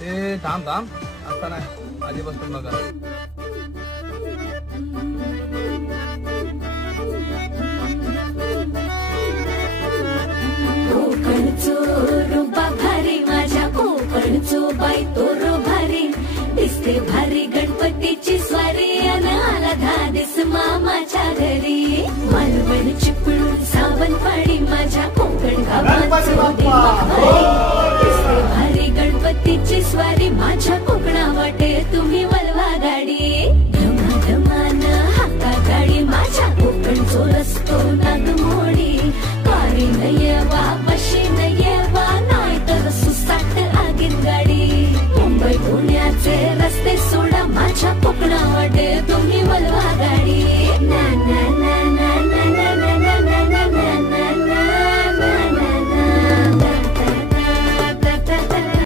ते थांब थांब आता नाही आधीपासून बघा. कोकणचो रुबा भारी माझ्या कोकणचो बाई तो रो भारी दिसते भारी गणपतीची स्वारी अन आला धादिस मामाच्या घरी मालवण चिपळूण सावंतवाडी माझ्या कोकण गावात